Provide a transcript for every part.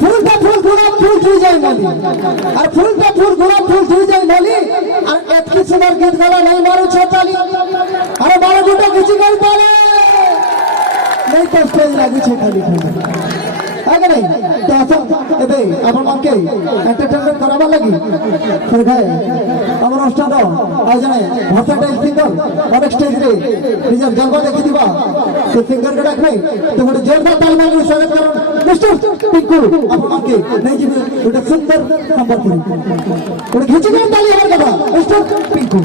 फूल पे फूल गुलाब फूल धुई जाए नली और फूल पे फूल गुलाब फूल धुई जाए नली और एतकी सुंदर गीत गाला नहीं मारू छोटाली अरे बारह गुटो खींची गई ताले नहीं तो स्टेज लागू छे खाली खाली आगे नहीं तो आसन एबे अपन मन के एंटरटेनमेंट कराबा लगी फेरखाए हमर अनुष्ठान आज जने भर्सटाइल सिंगर और स्टेज रे निजर जलवा देखि दिबा तो सिंगर के डाक नहीं तो गोटे जोरदार ताली मार स्वागत करो मिस्टर पिंकू अपन मन के नहीं जी गोटे सुंदर नंबर 3 गोटे खिंची के ताली हर कथा मिस्टर पिंकू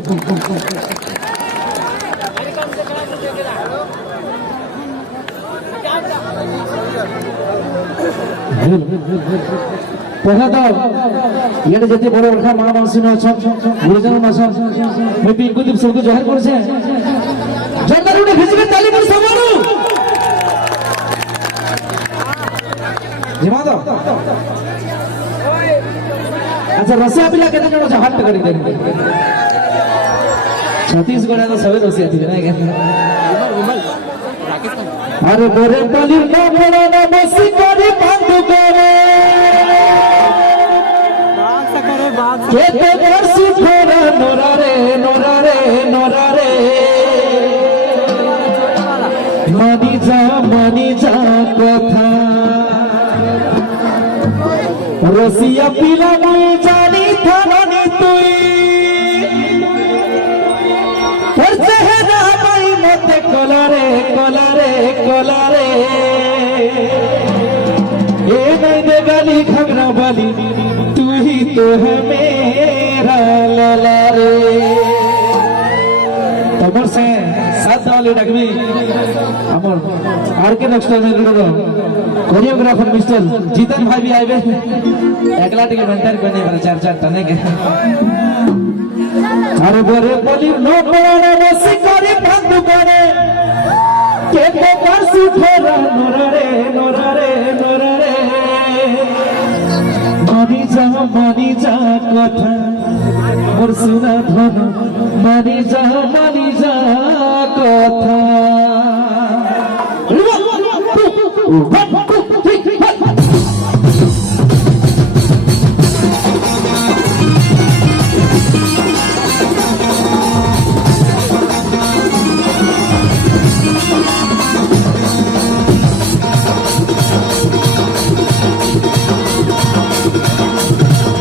पहला तो ये जति बड़ बड़का माँ मानसी में अच्छा गुरुजन मासा मैं पिंकू दीप सबको जाहिर कर से जोरदार उठे खींच के ताली पर समारो जिमा दो अच्छा रसिया पिला केते जण हाथ पकड़ी दे छत्तीसगढ़ तो सबे रसिया थी ना क्या अरे बोरे पली ना बड़ा ना बसी करे बंद करे केते बरसी थोड़ा नोरा रे नोरा रे नोरा रे मानी जा कथा रसिया पिला मुई जानी था नानी तुई पर चेहरा भाई मते कलारे कलारे कलारे ए नहीं दे गाली खगना वाली तू ही तो है मेरा लाला रे तमर से साथ वाले डगमी हमर आर के नेक्स्ट टाइम रो कोरियोग्राफर मिस्टर जीतन भाई भी आइबे एकला टिके मेंटेन करने वाला चार चार तने के अरे बोरे बोली नो पड़े बसी करे बंद करे केते बरसी थोड़ा नोरा रे नोरा रे नोरा रे मानी जा कथा मोर सुना धन मानी जा कथा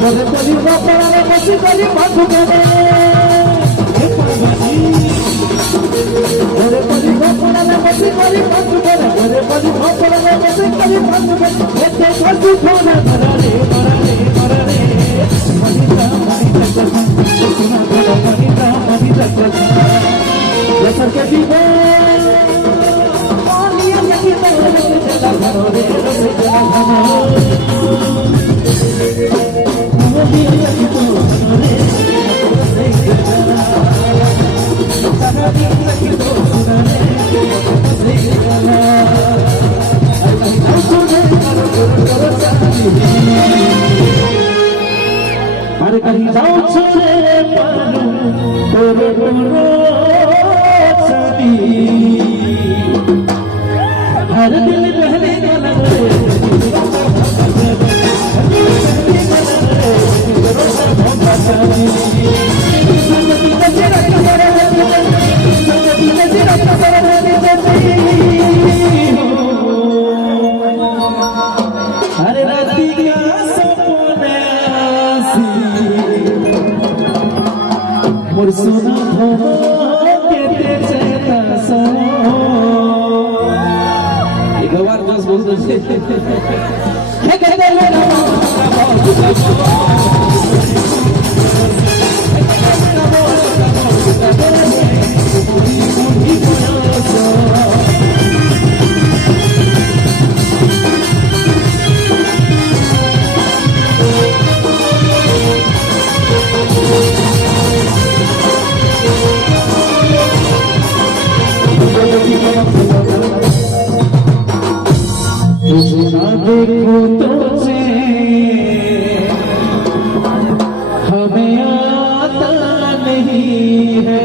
बोले बोली ना पड़ा बसी बोली बंद करे बोले बोली ना पड़ा बसी बोली बंद करे बोले बोली ना पड़ा बसी बोली बंद करे एते बसी थोड़ा मरा रे मनी जा सुना थोड़ा मनी जा ये सर के दीवा पानी लगी तो चला घरो रे चला घरो अरे कहीं जाओ छोरे पालू तोरे तोरो सदी हर दिल पहले गला अरे राती का सपने मोर सुना धो केते चेता सो एक बार बस बोल दो हे कहते मेरा देखो तुझे हमें आता नहीं है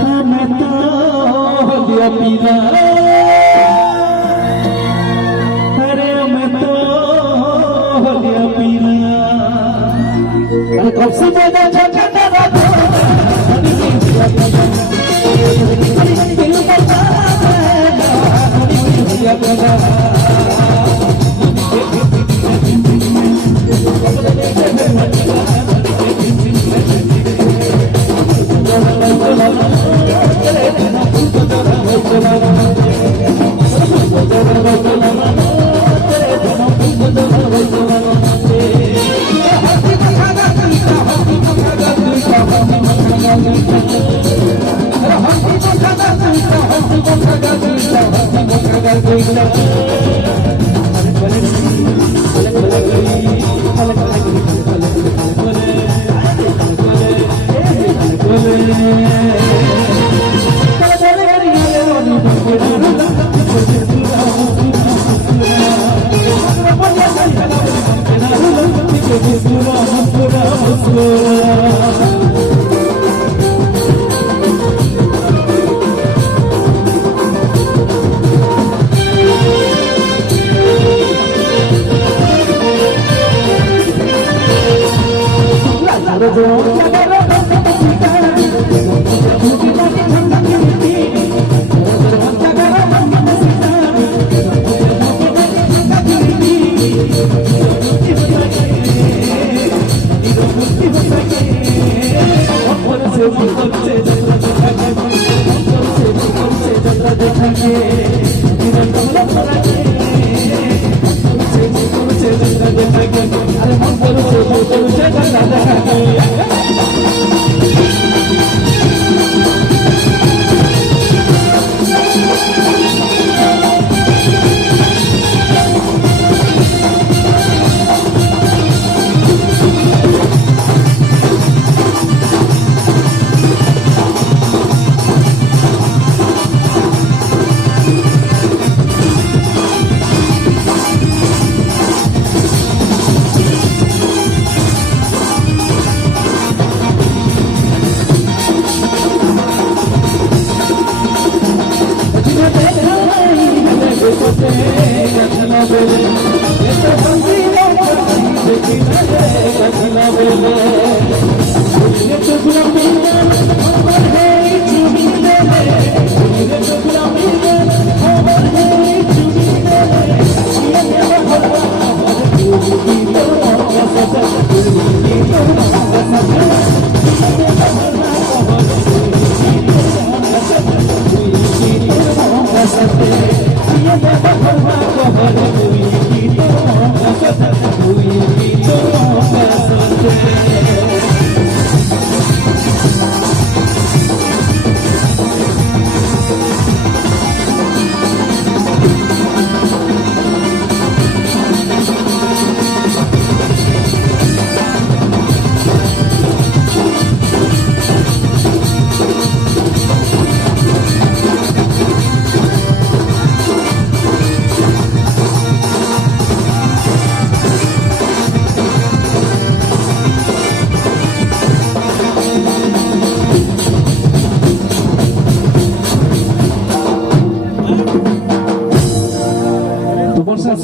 हमें तो दिया पीना अरे सबसे ज्यादा झटका तेरा दिल बता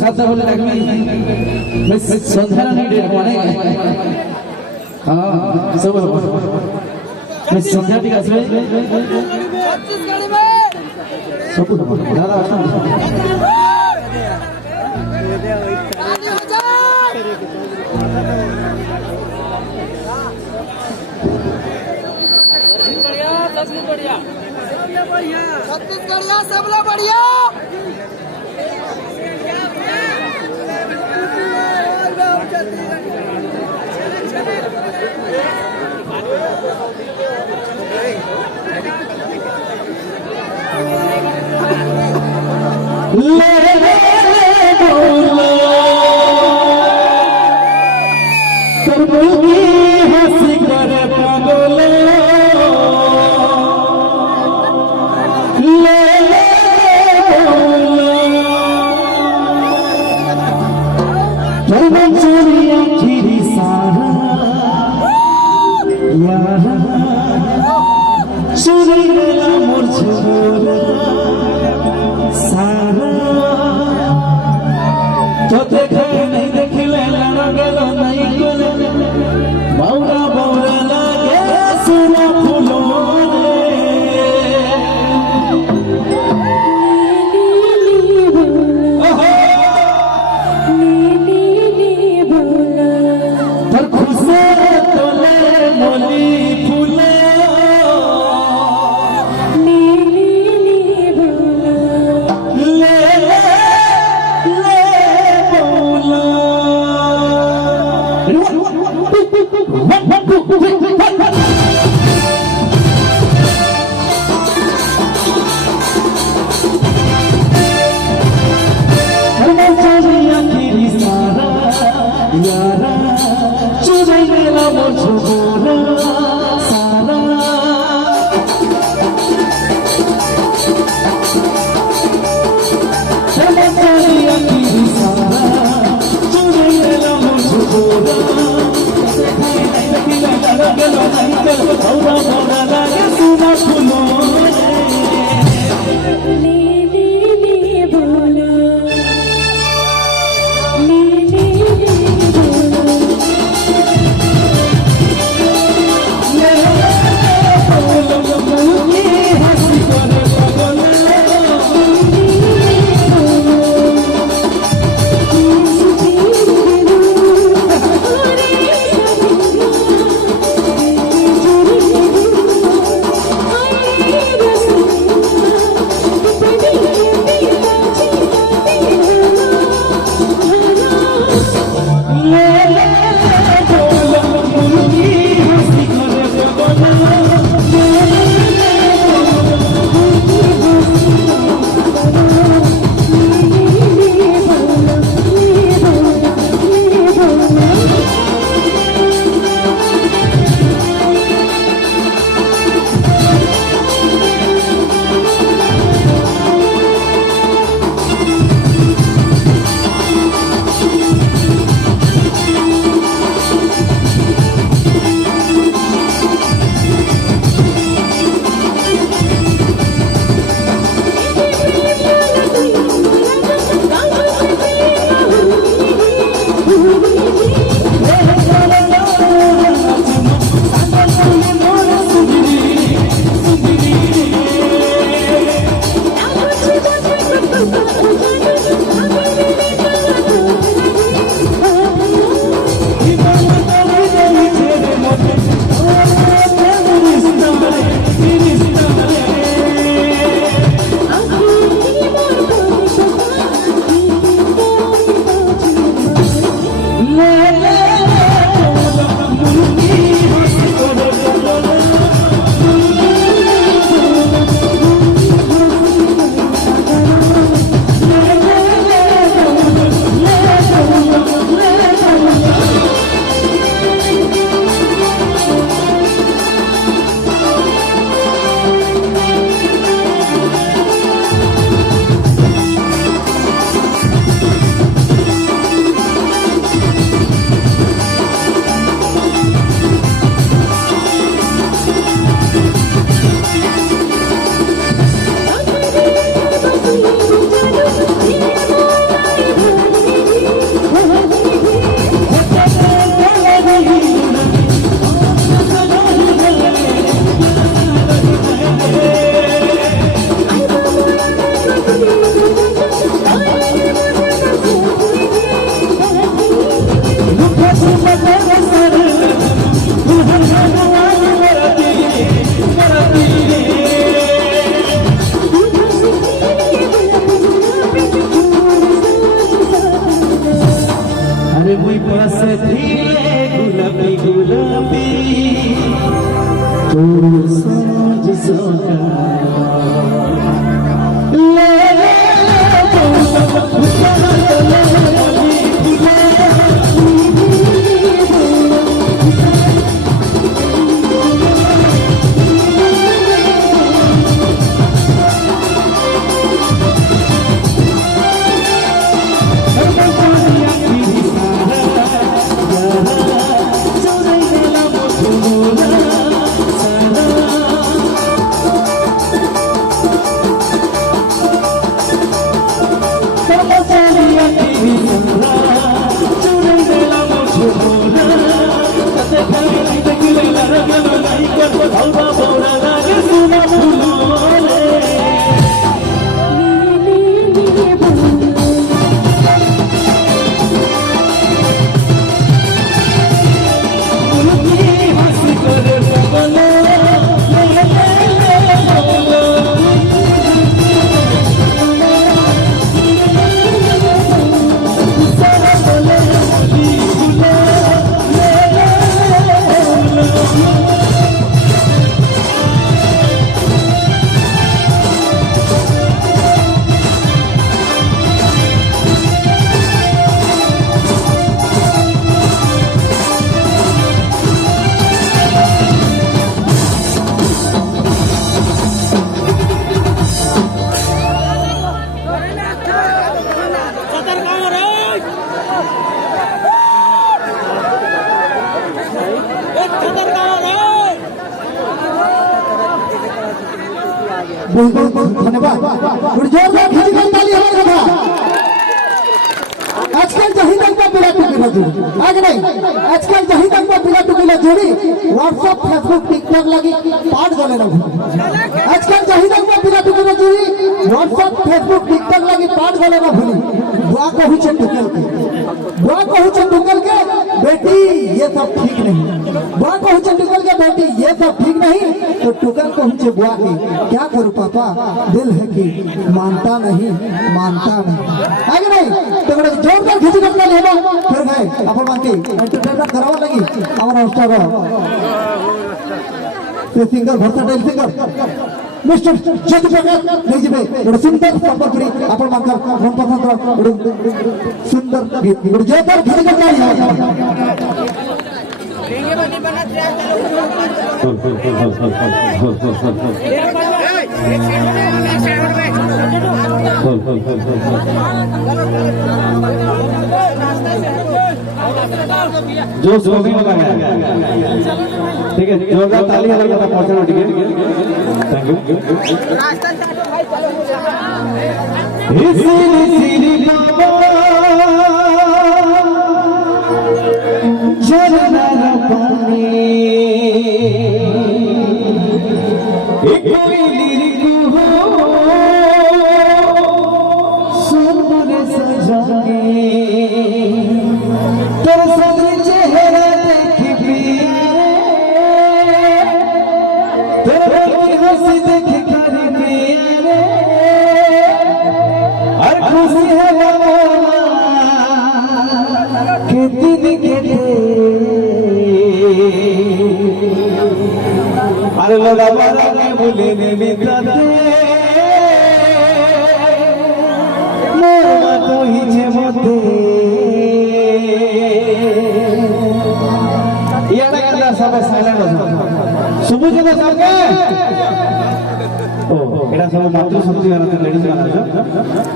साधा बोले लगमी बस संध्याला नहीं डेट माने हां सब मैं संध्या ठीक आसबे छत्तीसगढ़ में सब दादा छत्तीसगढ़ सब लोग बढ़िया तो देखे नहीं देखले लड़ा गलो नहीं कोले बाउरा अरे मुई पासे धीरे गुलाबी गुलाबी तोर समझ सका ले ले धन्यवाद जोरदार फिजिकल ताली हमारे था आजकल जहीं तक का बिला टुकी जोड़ी आगे नहीं आजकल जहीं तक का बिला टुकी जोड़ी व्हाट्सएप फेसबुक टिकटॉक लगी पाठ बोले ना आजकल जहीं तक का बिला टुकी जोड़ी व्हाट्सएप फेसबुक टिकटॉक लगी पाठ बोले ना भूली बुआ को हुई टुकल के बेटी ये सब ठीक नहीं बुआ को हुई टुकल के बेटी ये सब ठीक नहीं तो टुकल को हुई बुआ की क्या करूं पापा दिल है कि मानता नहीं आगे नहीं तो बड़े जोरदार खिंची करना लेबा फिर गए अपन मांगी एंटरटेनमेंट करावा लगी हमारा स्टार से singer versatile singer mister Jyoti Prakash नहीं जिबे बड़े सुंदर संपर्करी अपन मांगा हम पसंद बड़े सुंदर गीत बड़े जोरदार खिंची करना है ये बनी बना जो स्लोगन लगाया ठीक है जोरदार ताली हमारे पास पहुंचना ठीक है थैंक यू रास्ता चाटो भाई चलो इसीलिए झरना पानी कोई लिरिक हो सुन सजाके तेरे सामने चेहरा देख पिया तेरे हंसी देख कर पिया हर खुशी है के दिन के अरे लगा बारा ने बोले ने मिताते मोर तो ही जे मते ये ना सब साइलेंट हो सुबह जब सबके ओ एड़ा सब मातृ शक्ति वाला लेडीज गाना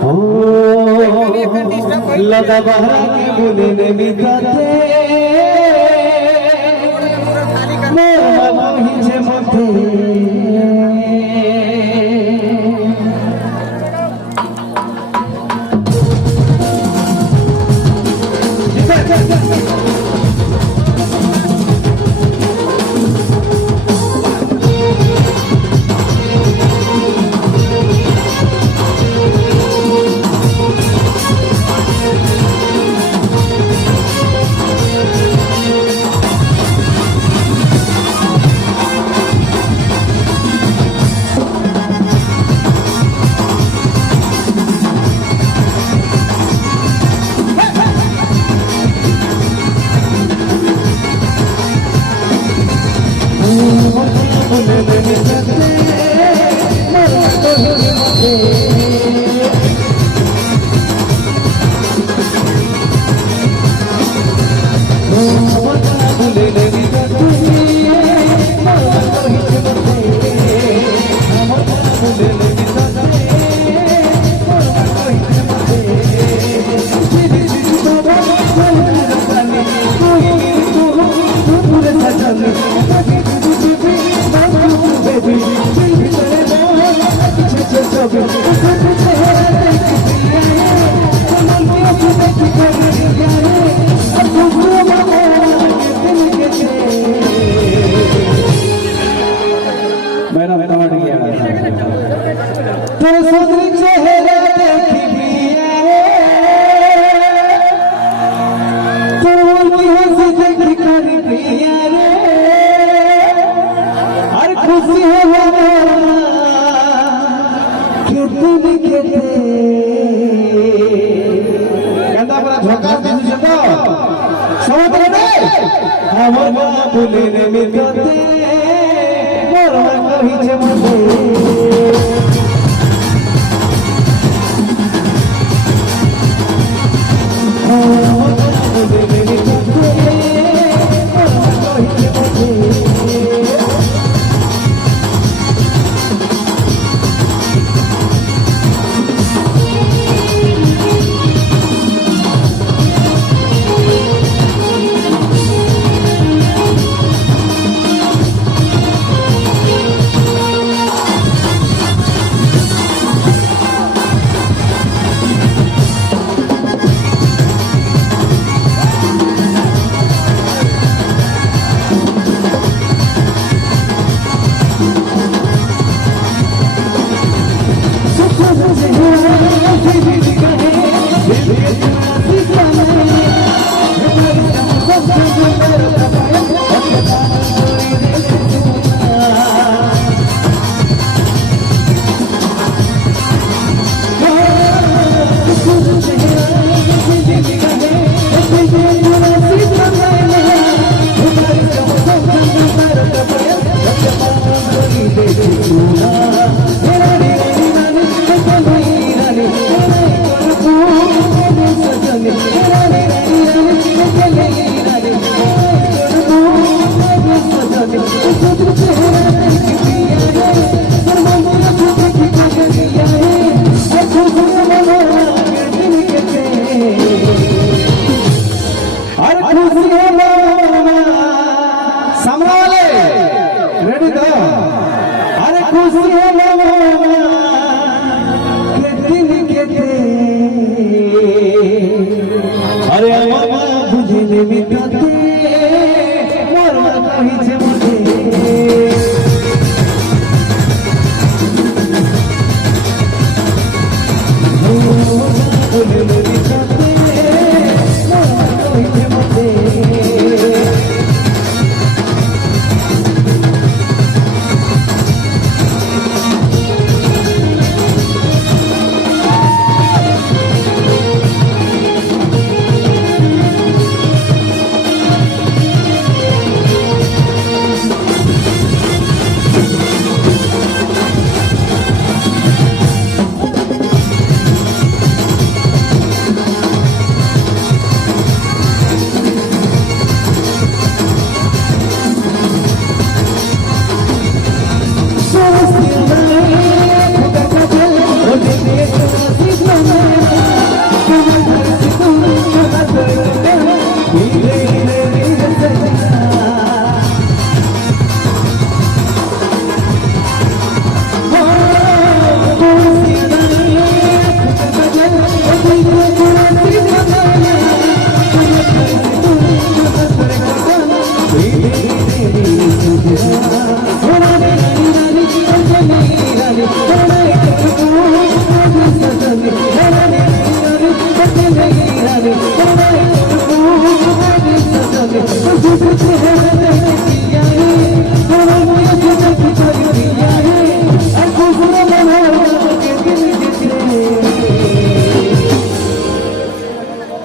ओ लगा बारा ने बोले ने मिताते मोर तो ही जे मते मैडम टमाट गया तेरे सुंदर चेहरा देखी तोरी हंसी देखी कर पिया रे हर खुशी है हमारा कीर्तन कहते कहता बड़ा झोंका दे सुनो समझ रे हमारा भूले रे मिलते कहीं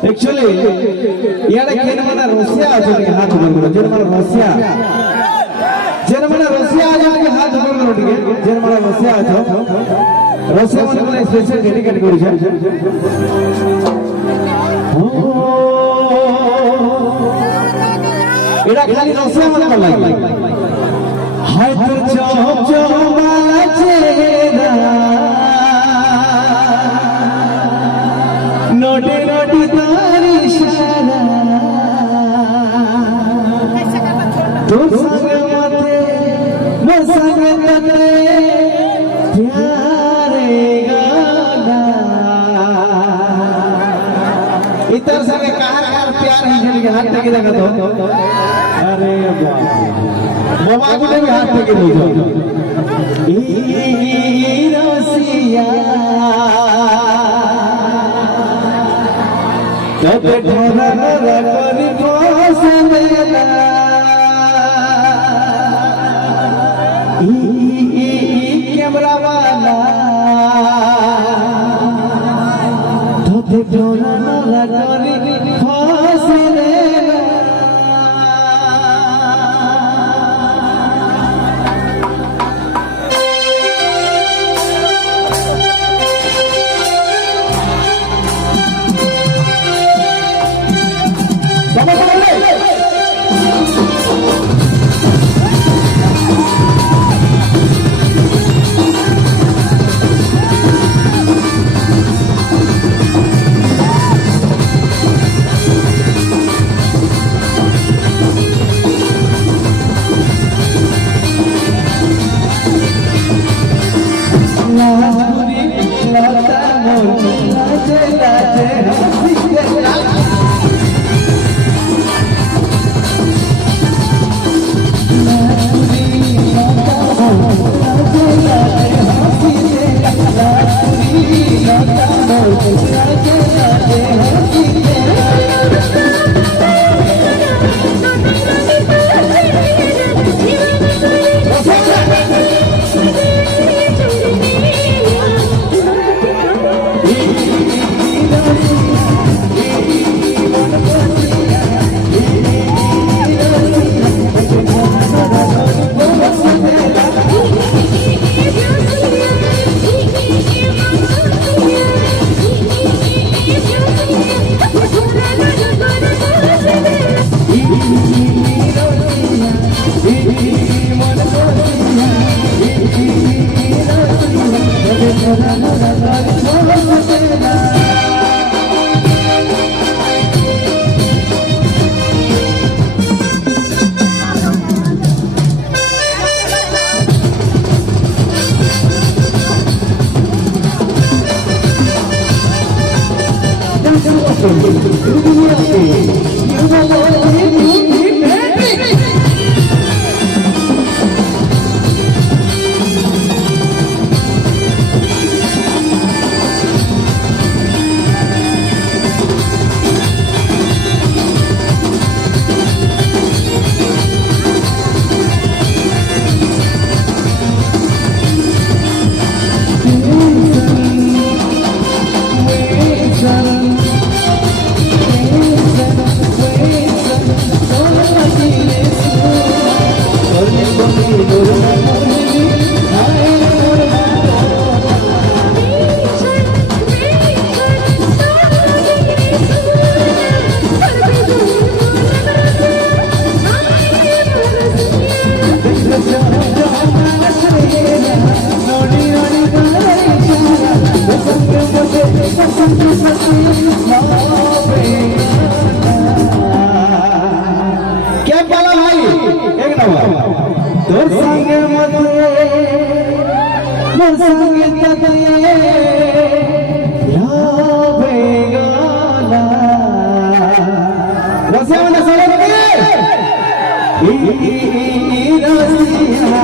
एक्चुअली याडे केन मना रसिया आछे हाथ बंद जेन मन रसिया जेन मैंने रसिया आ जाके हाथ ऊपर करो ठीक है जे मैंने रसिया आ जाओ रसिया मैंने बोले स्पेशल डेडिकेट करू छे एड़ा खाली रसिया मैंने लागी हाय तो चौक चौमाला चेहरा नोटे नोटे तारी इशारा तो संग मते मोर संग तते प्यारे गाना इतर संग कहार प्यार ही जन के हाथ टेके देखा तो अरे बाबा को भी हाथ टेके लो ई रसिया तबे ढोरा करी पोसमेला कैमरा वाला तबे ढोरा करी पोसमेला क्या पाला भाई एक नंबर तोर संगे मते मोर संगे तते लावे गाना रसिया वाला सवाल के ई रसिया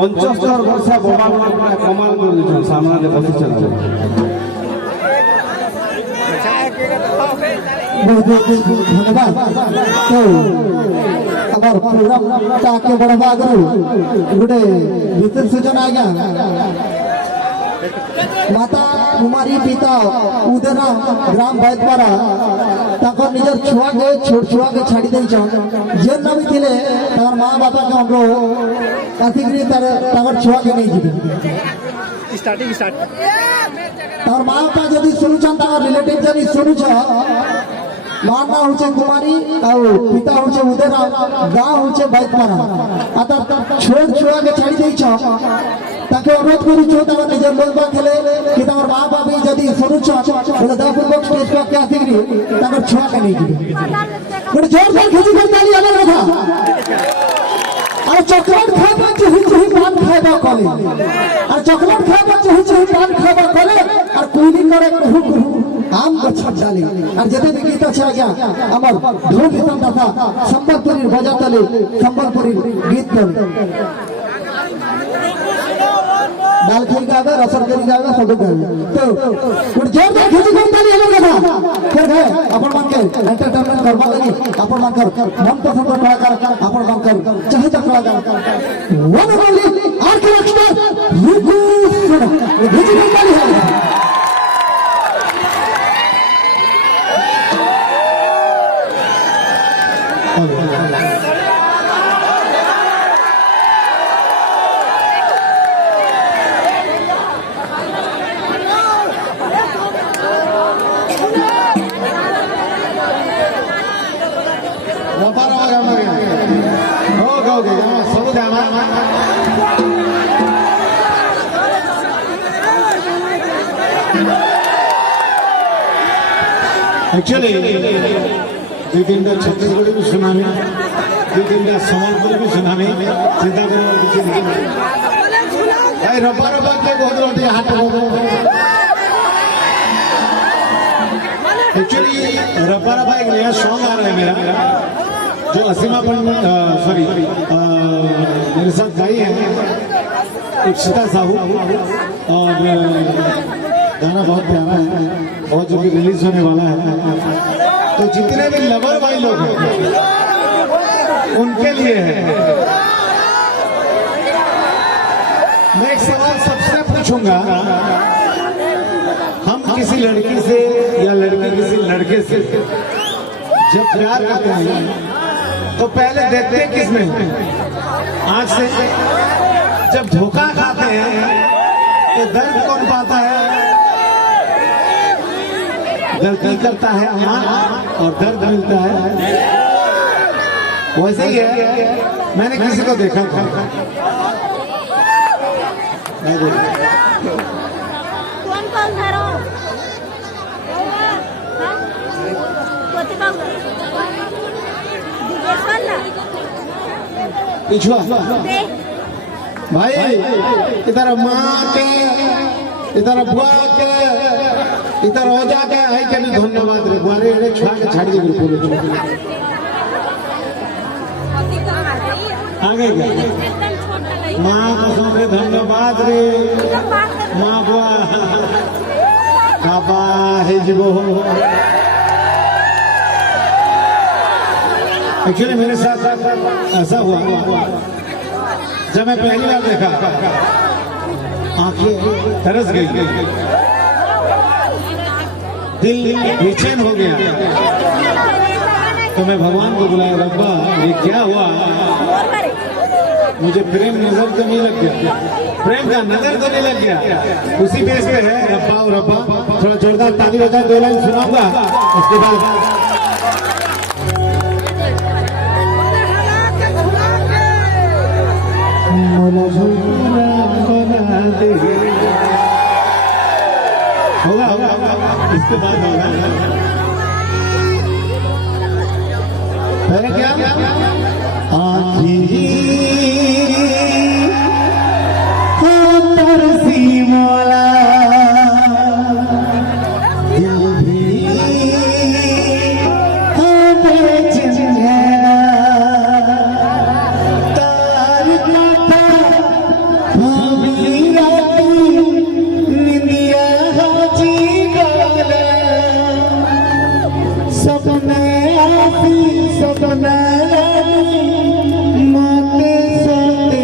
50 ବର୍ଷ ବବା ବବା କମାଲ କରି ଦେଇଛନ୍ ସାମ୍ନାରେ ବସିଛନ୍ बहुत बहुत धन्यवाद। तो अगर प्रोग्राम आगे बढ़वा आगु गोटे विशेष सूचना आज्ञा माता कुमारी पिता उदयना ग्राम बैतपारा ताकर निजर छुआ के छोट छुआ के छाड़ी देइछन जेन नबी थिले तार मां बापा के हमरो काथिग्री ताकर छुआ के नहीं जिबे स्टार्टिंग स्टार्ट तार मां बापा जदी सुनुछन ताकर रिलेटिव जदी सुनुछ मां ना होचे कुमारी और पिता होचे उदयना गांव होचे बैतपारा आता छोट छुआ के छाड़ी देइछ ताके अनुरोध करू छो तार निजर लोग बा खेले कि तार मां बाप जदी सुनुछ बोले दापूर्वक स्टेज पर के आथिग्री ताकर छुआ के नहीं जिबे गोटे जोरदार खिची कर ताली हमर कथा और चॉकलेट खाबा चही चही पान खाबा कले और चॉकलेट खाबा चही चही पान खाबा कले और कुइली करे कुहू कुहू आम गछत डाली और जते भी गीत আছে आज्ञा हमर ढोल कीर्तन तथा संबलपुरी बजातले संबलपुरी गीत कले दाल खई गावे रसर करी गावे सब गावे तो गुड जोरदार खिची कर ताली हमर कथा फिर है अपन मन के एंटरटेनमेंट करबा लगी अपन मन कर मन पसंद कलाकार अपन मन कर चाहे कलाकार वन ओनली आर्किटेक्चर रुकू खिची कर ताली है एक्चुअली दुई तीन छत्तीसगढ़ भी सुनामी दुई तीन सम्बलपुर भी सुनामी चिंता रबा रबा के बहुत हाथ एक्चुअली रबा रबा एक नया सॉन्ग आ रहा है मेरा जो असीमा सॉरी मेरे साथ गाई है इप्सिता साहू और गाना बहुत प्यारा है बहुत जो कि रिलीज होने वाला है तो जितने भी लवर भाई लोग हैं उनके लिए है। मैं एक सवाल सबसे पूछूंगा हम किसी लड़की से या लड़की किसी लड़के से जब प्यार करते हैं तो पहले देखते हैं किसमें आंख से जब धोखा खाते हैं तो दर्द कौन पाता है गलती करता है और दर्द मिलता है वैसे ही है मैंने किसी को देखा था कौन कौन था रो पिछुआ भाई इधर माँ के इधर बुआ के इधर हो जाके आई के भी धन्यवाद रे बुआरे रे छुआ के छाड़ दे बिल्कुल आगे गए माँ को सबे धन्यवाद रे माँ बुआ काबा है जीवो एक्चुअली मेरे साथ ऐसा हुआ जब मैं पहली बार देखा आंखें तरस गई दिल बेचैन हो गया तो मैं भगवान को बुलाया रब्बा ये क्या हुआ मुझे प्रेम नजर तो नहीं लग गया प्रेम का नजर तो नहीं लग गया उसी बेस पे है रब्बा और रब्बा थोड़ा जोरदार ताली बजा 2 लाइन सुनाऊंगा उसके बाद होगा इसके बाद होगा पहले क्या आखिरी तरसी मौला दिल भी बेचैन तार काटा सपने आसी सपना माते सोते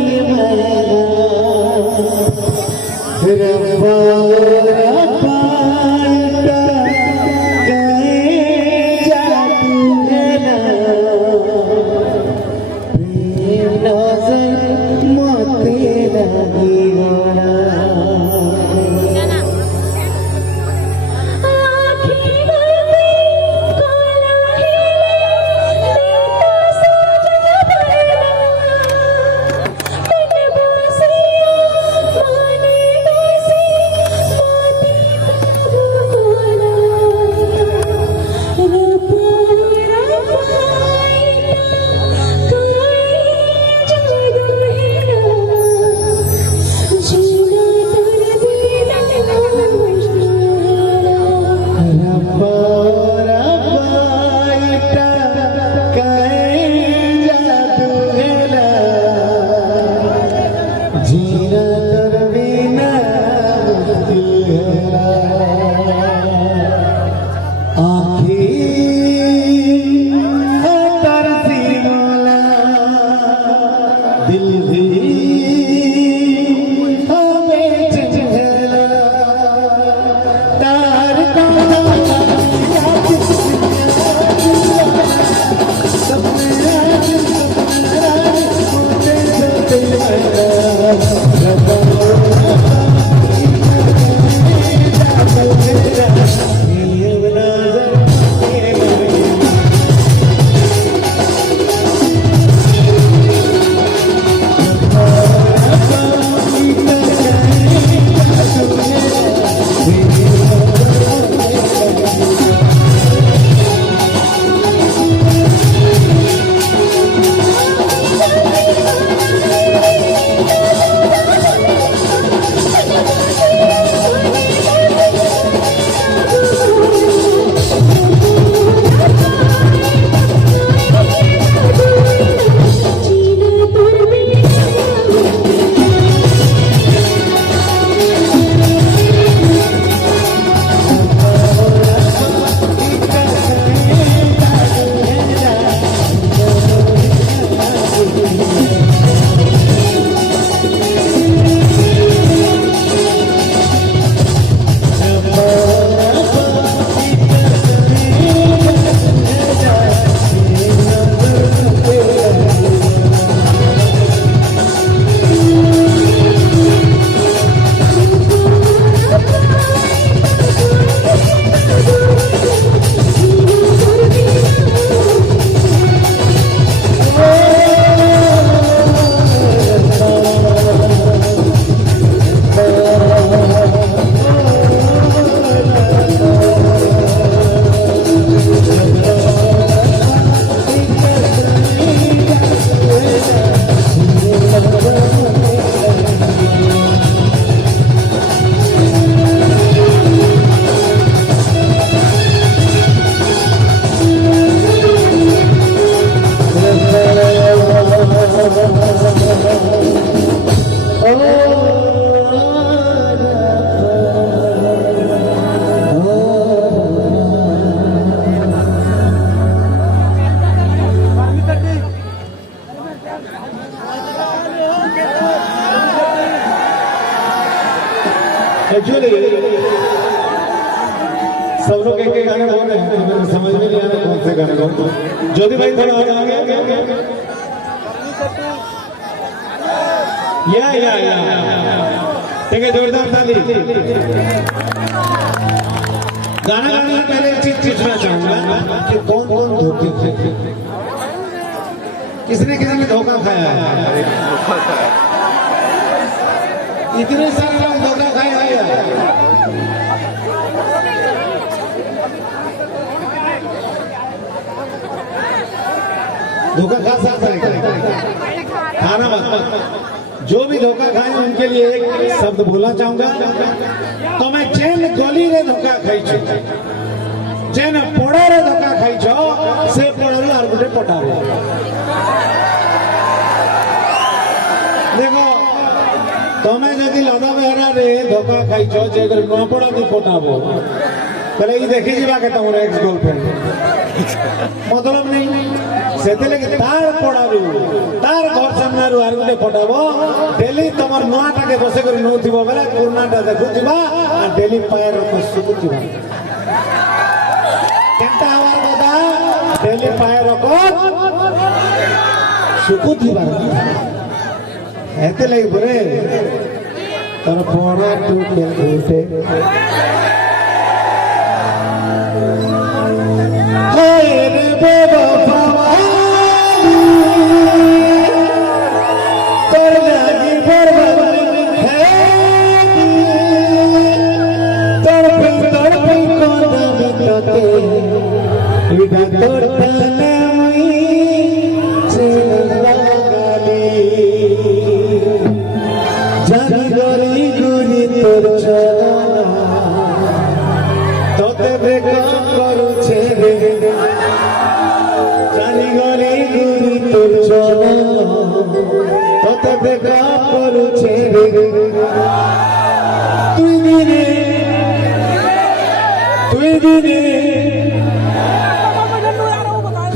एक्चुअली सब लोग एक एक गाने बोल रहे हैं, मुझे समझ में नहीं आ रहा कौन से गाने बोल। ज्योति भाई थोड़ा और आगे या ठीक है, जोरदार ताली। गाना गाने से पहले एक चीज पूछना चाहूंगा कि कौन कौन धोखे थे, किसने किसी में धोखा खाया है? इतने सारे लोग धोखा खाए हैं। धोखा खा सकता है, खाना मत। जो भी धोखा खाए उनके लिए एक शब्द बोलना चाहूंगा। तो मैं जेन गोली रे धोखा खाई छो, जेन पोड़ा रे धोखा खाई छो से पोड़ा आर गुटे पटा रे। देखो तुम्हें जदि लदा बेहरा रे धोखा खाई छो जे अगर न पड़ा दी पटाबो बोले ये देखी जीवा के तुम एक्स गर्लफ्रेंड मतलब नहीं सेते लगे तार पड़ारू तार घर सामने रु आर गुटे पटाबो डेली तमर नोआटा के बसे कर नोथिबो बेले पुरनाटा देखुथिबा आ डेली पायर को सुकुथिबा केनता हवार बदा डेली पायर को सुकुथिबा एते लगे बरे तर पोरा टू के उठे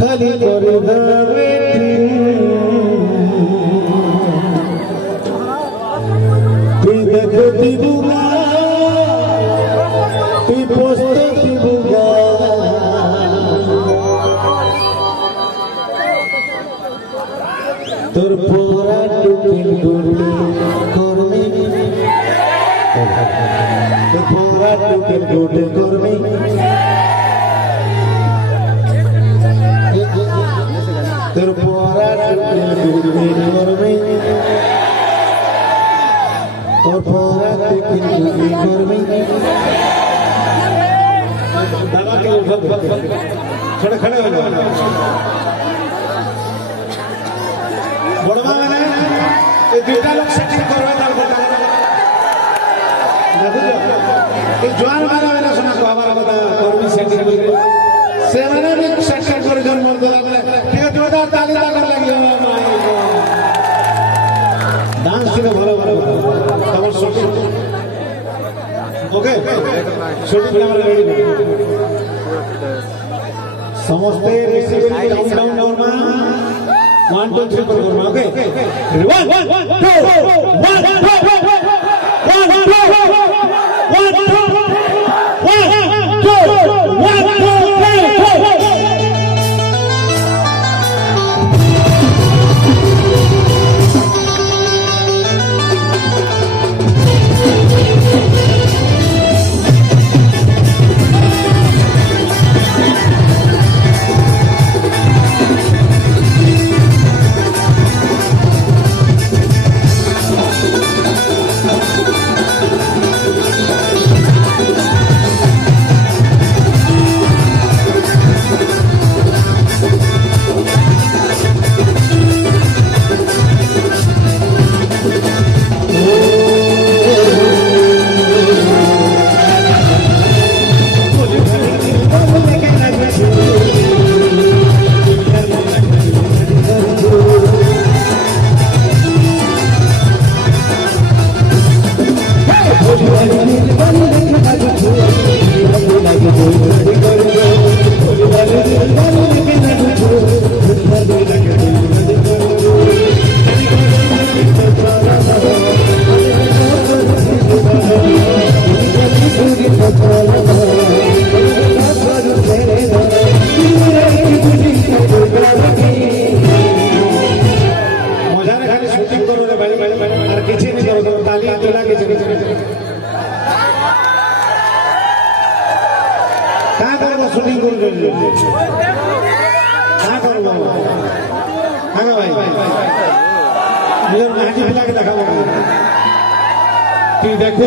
खाली करे तुई देखो दिबुगा तुई पोस्ट दिबुगा তোর পোরা টুকিল গুটি করমি তোর পোরা টুকিল গুটি করমি তোর পোরা টুকিল গুটি করমি তোর পোরা টুকিল গুটি করমি দাদা के खड़े खड़े हो जाओ बड़वा मैंने ये दुटा लोग सेटिंग करवे तार बता देखो ये जवान मारा मेरा सुना को हमारा बता कर्मी सेटिंग से मैंने भी सेटिंग कर जन मोर दला ठीक है जोरदार ताली कर लगी डांस से भलो भलो तमर shooting okay shooting camera ready समझते रिसीविंग काउंटडाउन नॉर्मा 1 2 3 4 okay 1 2 शूटिंग कर क्या करो हाँ भाई मुझे नाची पिला के देखा तू देखो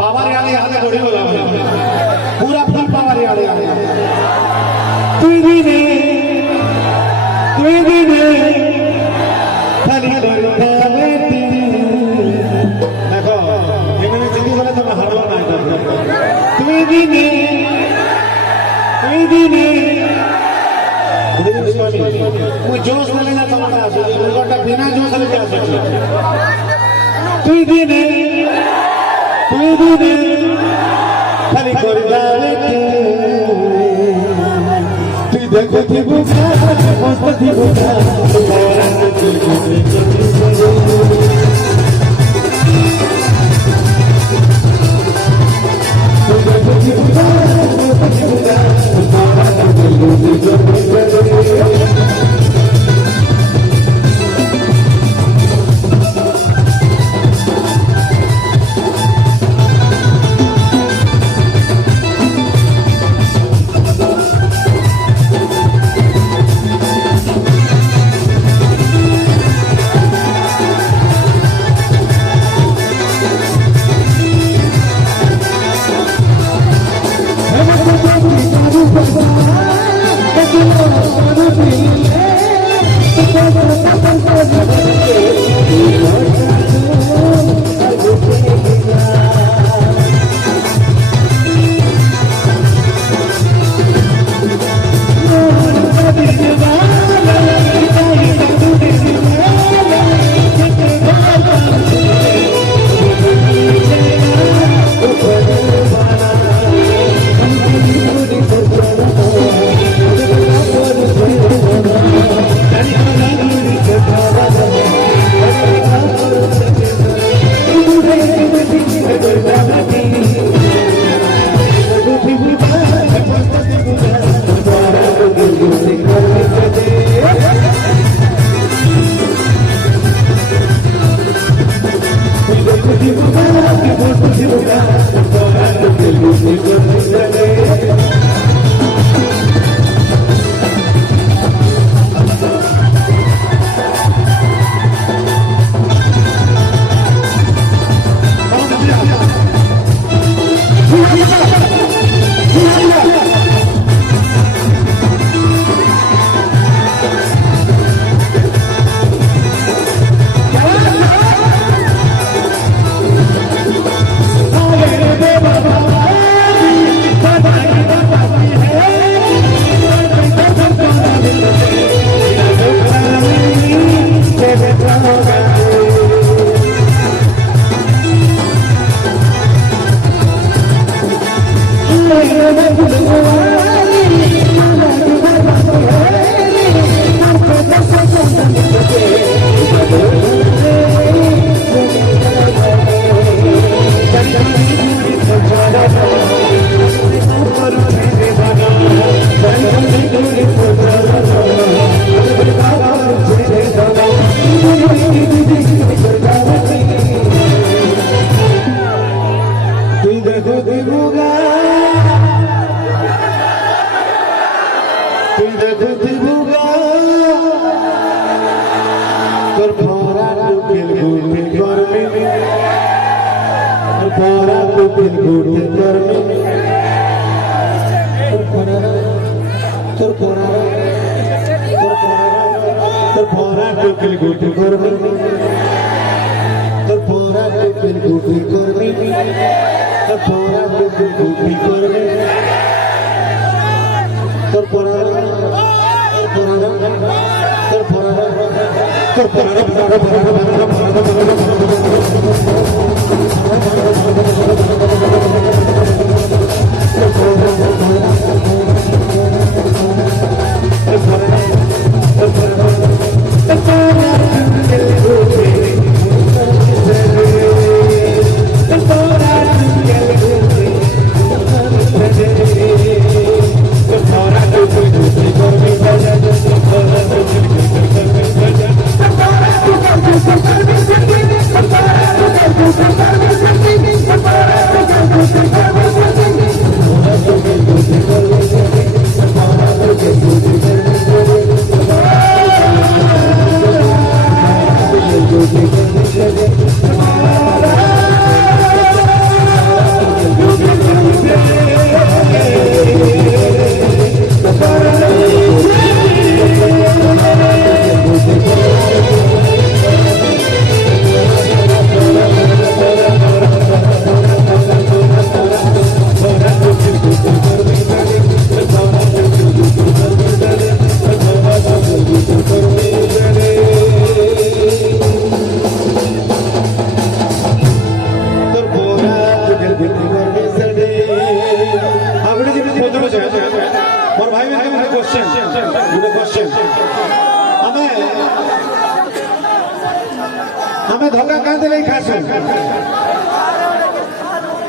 पावर याले यहाँ से थोड़ी बोला पूरा फुल पावर याले तुई भी खाली देखो इन्होंने जिंदगी बोले तो मैं हरला ना तुई भी मुझे जोश बोले ना समझता मुझे बिना जोश ले क्या सोच तुई भी खाली करदा তুই দেখো দিবুকা মস্ত দিবুকা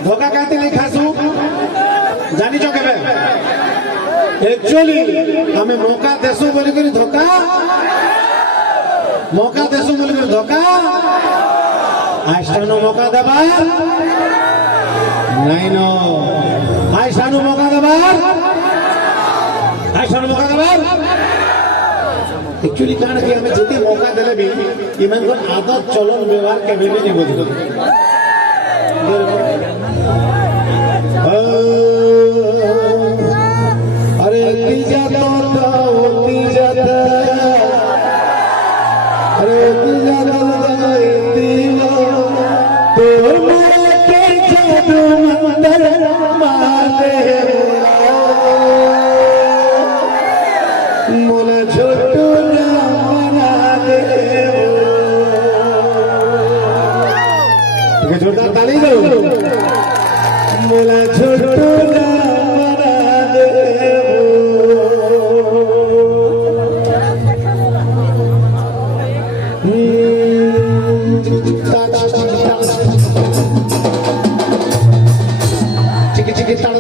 धोखा कहते नहीं खासू जानी चो के एक्चुअली हमें मौका देसु बोली कर धोखा मौका देसु बोली कर धोखा आइस्टानो मौका दबार नहीं नो आइस्टानो मौका दबार आइस्टानो मौका दबार एक्चुअली कारण कि हमें जितने मौका देले भी इमन को आदत चलन व्यवहार के भी नहीं बोली अरे तीजा तो तीजा अरे तीजा तो मेरे के जादू मंदर मारे मोला छोटू ना मना दे ठीक है जोरदार ताली दो मोला छोटू ना मना दे चिकी चिकी ताल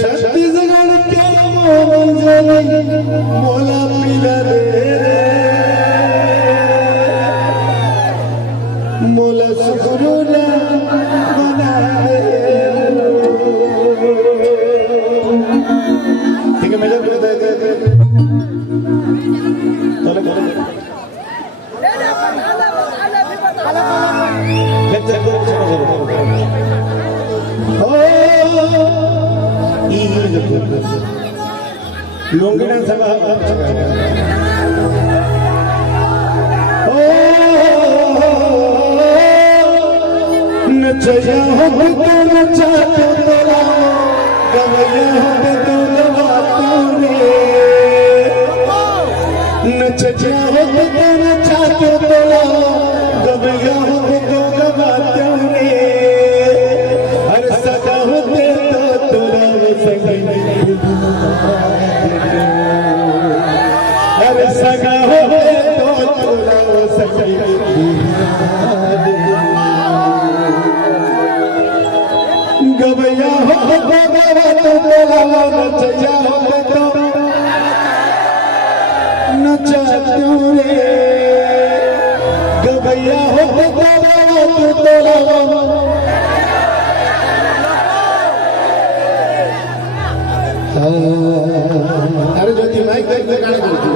छत्तीसगढ़ के मोला पीला रे मोला सुखरू बना दे। ठीक है मेजर दे लुंगी डांस नचया हो तो नचा तोरा गवैया हो तो गवा तूने नचया हो तो नचा तोरा गवैया हो तो गवा तूने हर सदा होते तो तोरा संगी हर सगा होते तो तोरा संगी गवैया हो तो गवा तोरा नचया हो तो नचा तूने गवैया हो तो गवा तोरा अरे ज्योति माइक देख के गाना बोलती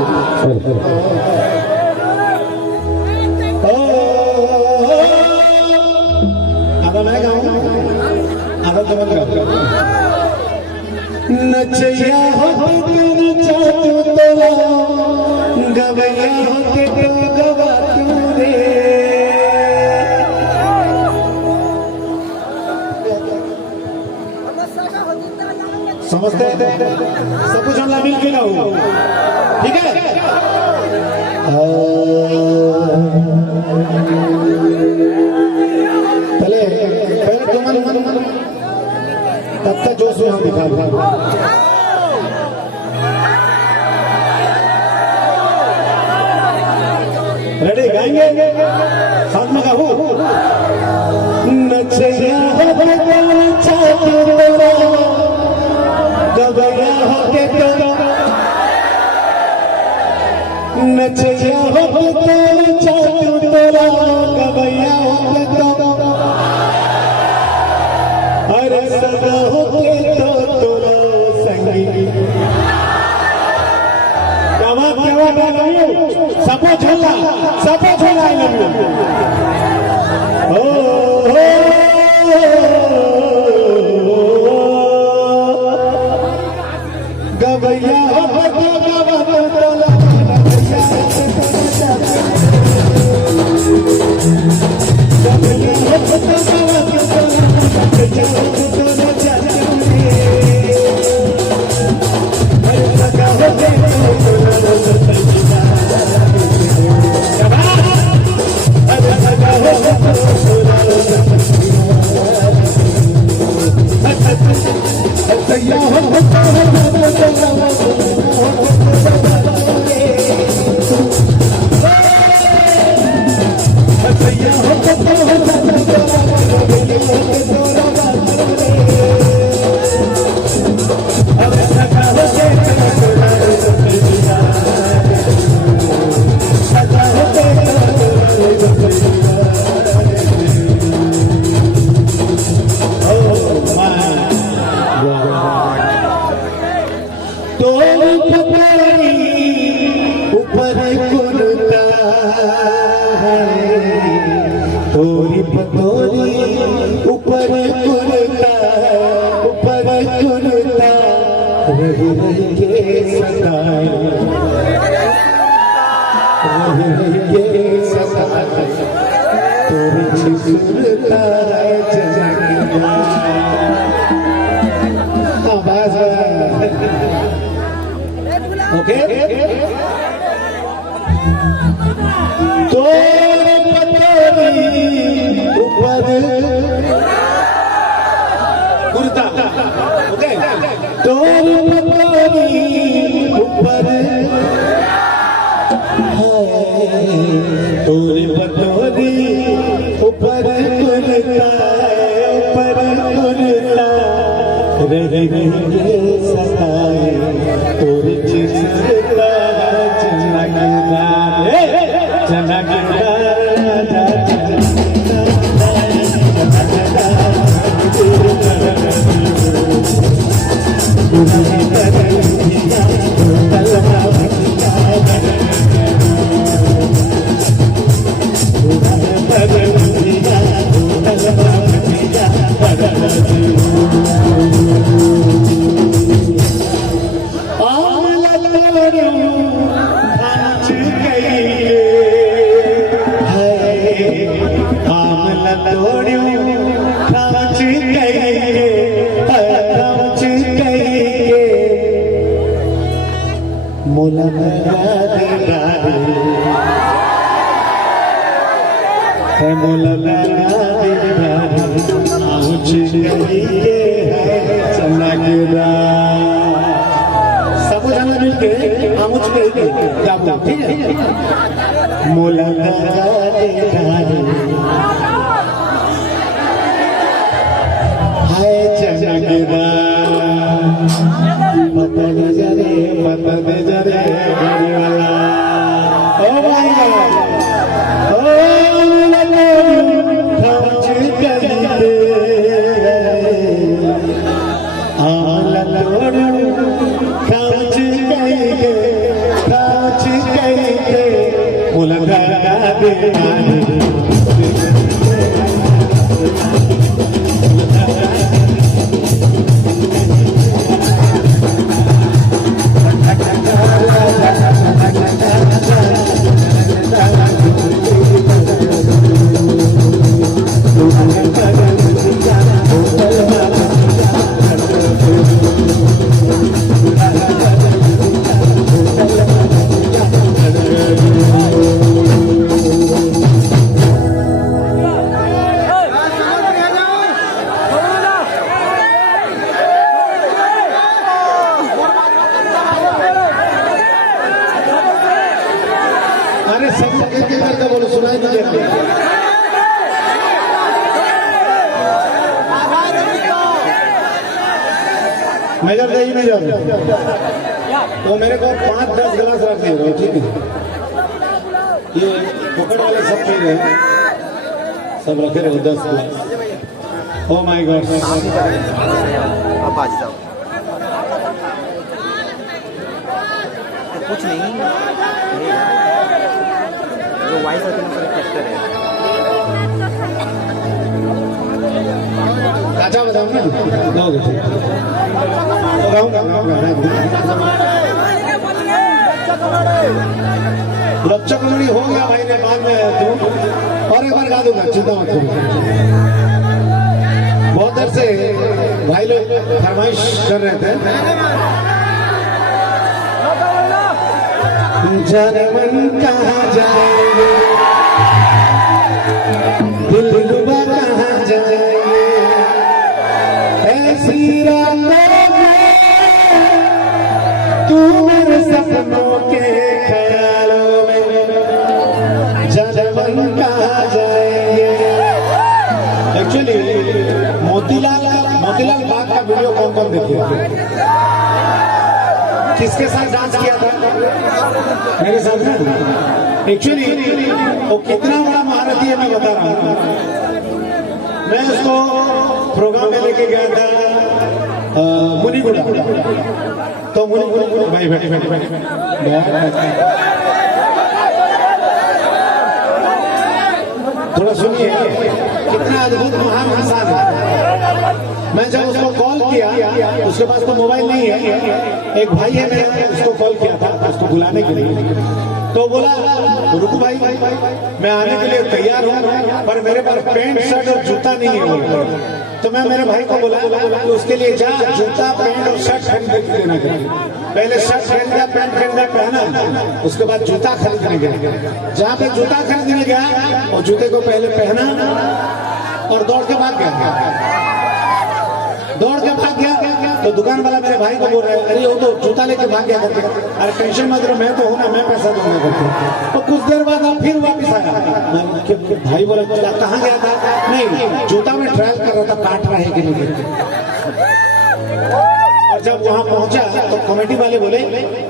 आधा मैं गाऊं आधा तो मत गाओ। नचैया हो तो नचा तू तोला गवैया हो तो गवा तू रे समझते हैं सब कुछ हम मिल के गाओ ठीक है। पहले तुम तब तक जोश में हम दिखा रेडी गाएंगे साथ में गाओ। नचैया हो नचा तोरा गवैया हो के तो नचैया हो तो नचा तोरा गवैया हो के तो अरे सदा हो के तो तोरा संगी क्या बात I love you सपो झोला I love you गवैया हो तो गवा तोला गवैया हो तो गवा नचा तूने हर सगा होते तो तोरा संगीता हर सगा होते तो तोरा सैया हो तोरी पतोरी ऊपर कुर्ता रही रही के सताए तोरी छिसुरता आवाज ओके तोरी पतोरी ऊपर कुर्ता ओके तोरी पतोरी ऊपर तोरी पतोरी ऊपर कुर्ता ऊपर चिंता रही रही सताए और चिंता सब जाना मिलके आमुच के जाबो ठीक है मोला हाय चनगदा पता दे जरे गाड़ी वाला oh my god oh major दही मेजर तो मेरे को 5-10 गिलास रख दिए ठीक है ये पकड़ वाले सब पी रहे सब रखे रहे 10 गिलास ओ माय गॉड अब आज जाओ कुछ नहीं जो वाइस होती है फैक्टर है अच्छा बताओ ना लच्चा कमड़ी हो गया भाई ने बाद में तू और एक बार गा दूंगा चिंता मत करो बहुत देर से भाई लोग फरमाइश कर रहे थे जाने मन कहाँ जाएंगे दिल रुबा कहाँ जाएंगे ऐसी रातों में तू मेरे सपनों के ख्यालों में जाने मन कहाँ जाएंगे। एक्चुअली मोतीलाल बाग का वीडियो कौन कौन देखे किसके साथ डांस किया था मेरे साथ ना एक्चुअली वो कितना बड़ा महारथी है मैं बता रहा हूँ मैं उसको प्रोग्राम में लेके गया था मुनिगुड़ा तो मुनिगुड़ा भाई थोड़ा सुनिए कितना अद्भुत महान इंसान है। मैं जब उसको कॉल किया उसके पास तो मोबाइल नहीं है एक भाई है मेरा उसको कॉल किया था उसको बुलाने के लिए तो बोला रुकू भाई मैं आने के लिए तैयार हूँ पर मेरे पास पैंट शर्ट और जूता नहीं है तो मैं मेरे भाई को बोला कि उसके लिए जा जूता पैंट और शर्ट खरीद के देना पहले शर्ट खरीदा पैंट खरीदा पहना उसके बाद जूता खरीदने गया जहाँ पे जूता खरीदने गया और जूते को पहले पहना और दौड़ के भाग गया तो दुकान वाला मेरे भाई को बोल रहा है अरे वो तो जूता लेके भाग गया करके अरे टेंशन मत लो मैं तो हूं ना मैं पैसा दूंगा करके तो कुछ देर बाद फिर वापस आया भाई बोला कहाँ गया था नहीं जूता में ट्रायल कर रहा था काट रहा है कि नहीं जब वहां पहुंचा तो कमेटी वाले बोले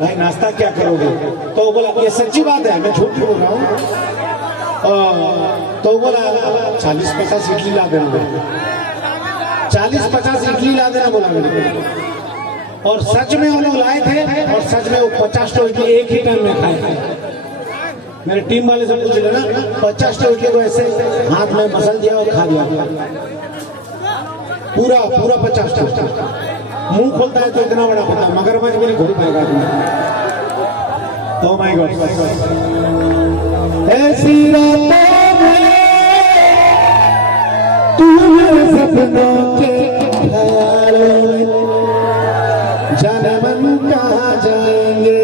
भाई नाश्ता क्या करोगे, तो वो बोला ये सच्ची बात है, मैं झूठ बोल रहा हूँ। तो बोला 40-50 इडली ला देना, 40-50 इडली ला देना बोला मैंने। और सच में वो लोग लाए थे, और सच में वो 50 तो इडली एक ही टाइम में खाए थे। मेरे टीम वाले से पूछ लेना, 50 तो इडली को ऐसे हाथ में मसल दिया और खा लिया पूरा 50 तो। मुंह खोलता है तो इतना बड़ा होता है, मगरमच्छ भी नहीं खोल पाएगा। ओह माय गॉड, ऐसी रातों में तू मेरे सपनों के ख्यालों में, जाने मन कहाँ जाएंगे।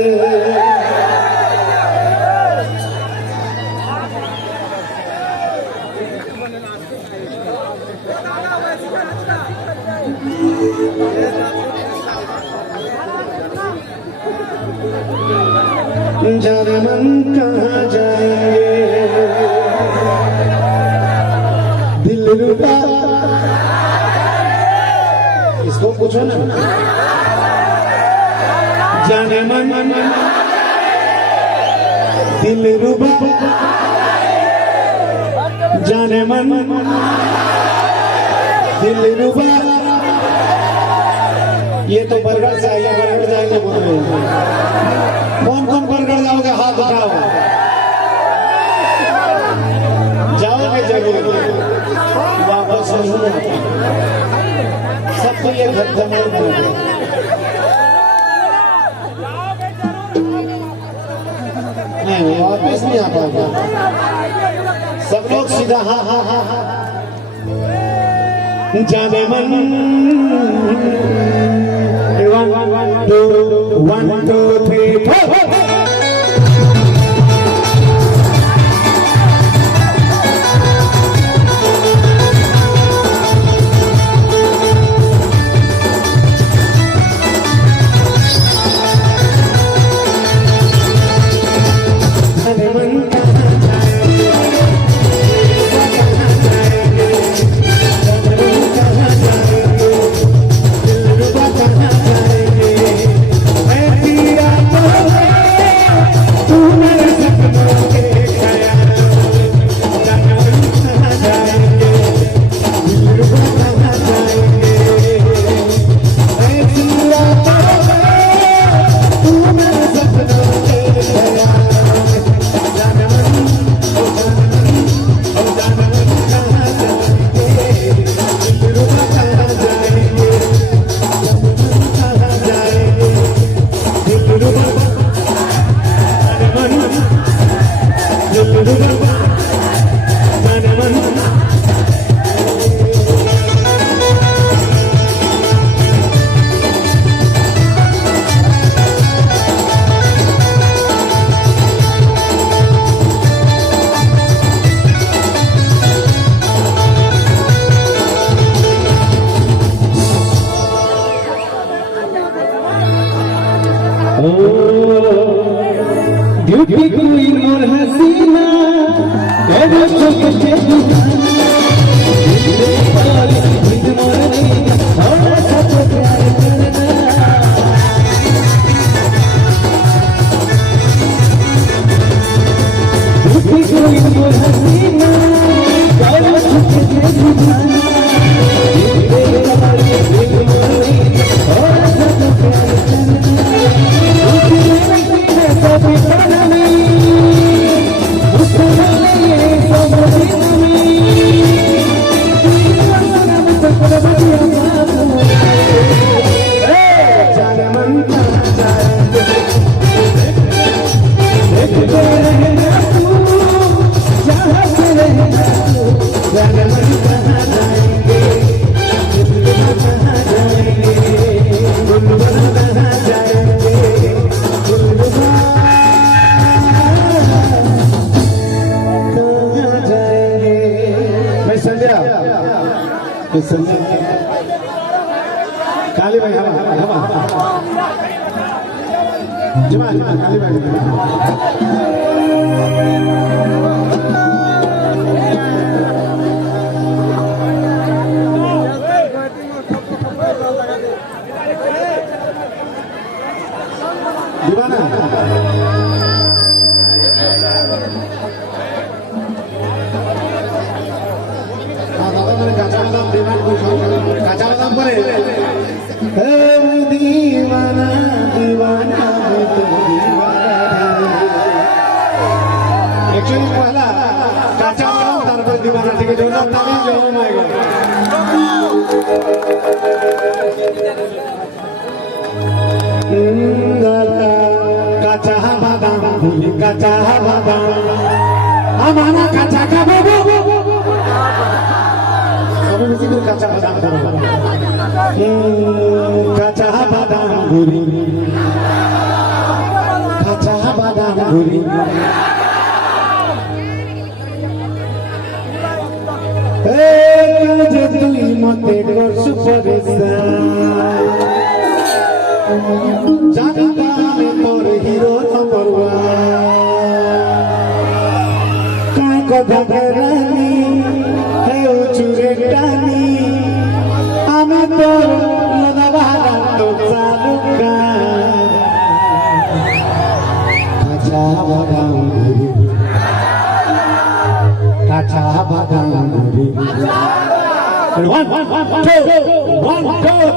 जाने मन कहाँ जाएंगे, दिल रुबा। इसको पूछो ना, जाने मन दिल रुबा, जाने मन दिल रुबा। ये तो बरगढ़ से आइए, बरगढ़ जाएंगे बोल रहे हैं। कौन कौन बरगढ़ जाओगे, हाथ उठाओ। जाओगे जरूर, वापस नहीं आता सबको। ये घर जमाई बनेगा, नहीं वापस नहीं आ पाएगा। सब लोग सीधा हाँ हाँ हाँ हाँ। जाने मन 1 2 3 4। ब्यूटी क्वीन और हसीना कदम चलते चलते काली भाई हवा हवा जमा काली भाई दीवाना दादा मैंने काचा बादाम डिमांड काचा बादाम पर दीवाना दीवाना एक्चुअली पहला काचा बादाम तार दीवाना ठीक है जो ना ताली जो माय गॉड काचा बादाम काचा बादाम हमारा काचा का बाबू अभी किसी को काचा बादाम करो काचा बादाम गुरी काचा बादाम गुरी जे तुई मते कर सुपरस्टार জানতা আমি তোর হিরো নম্বরওয়া কাই কথা রানী হে চুরে টানি আমি তোর লদাবাদা তো চালুকা কাঁচা বাদাম ঘুরি কাঁচা বাদাম ঘুরি 1 2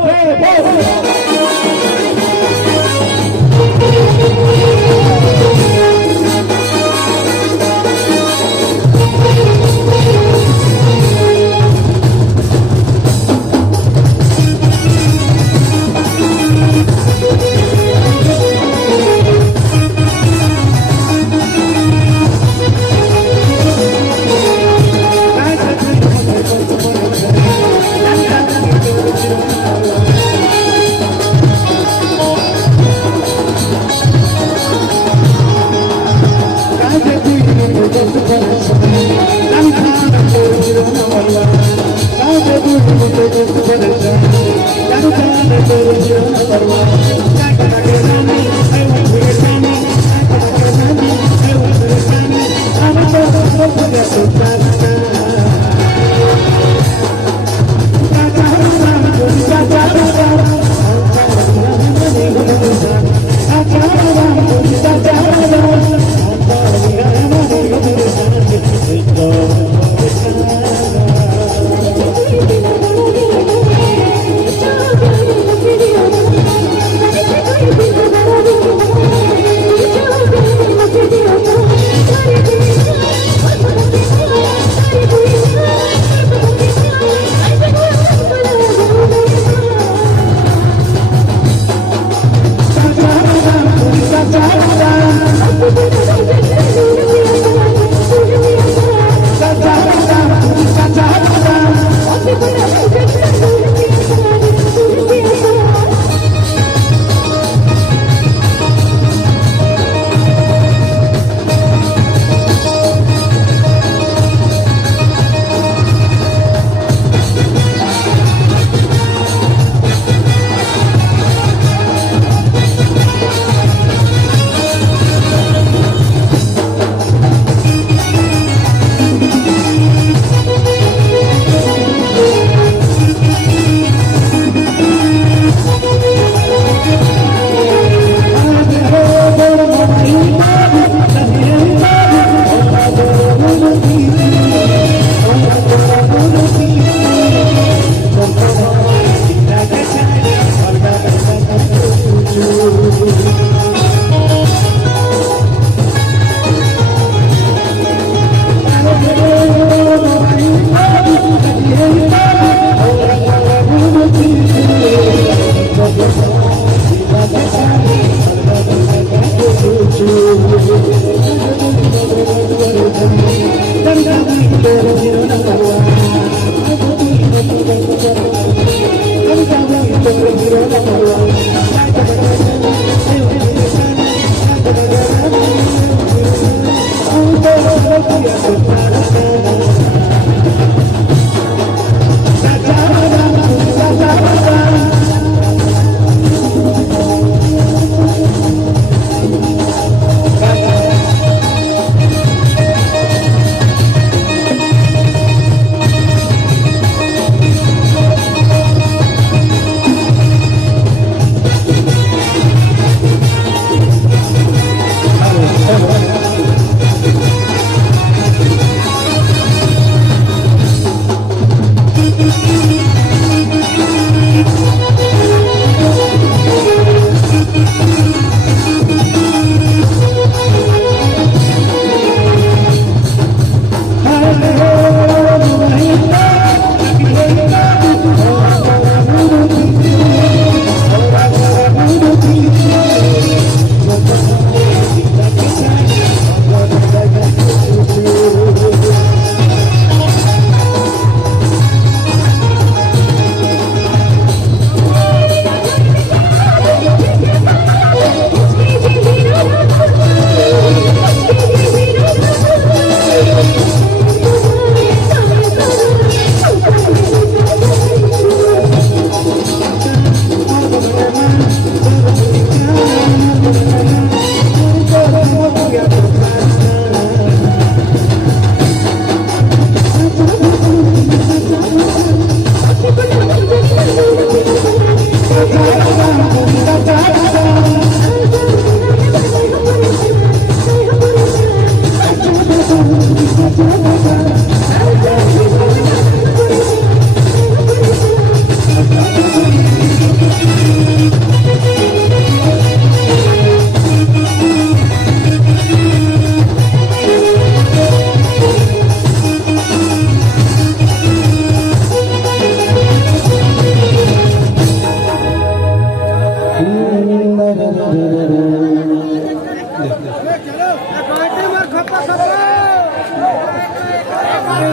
Thank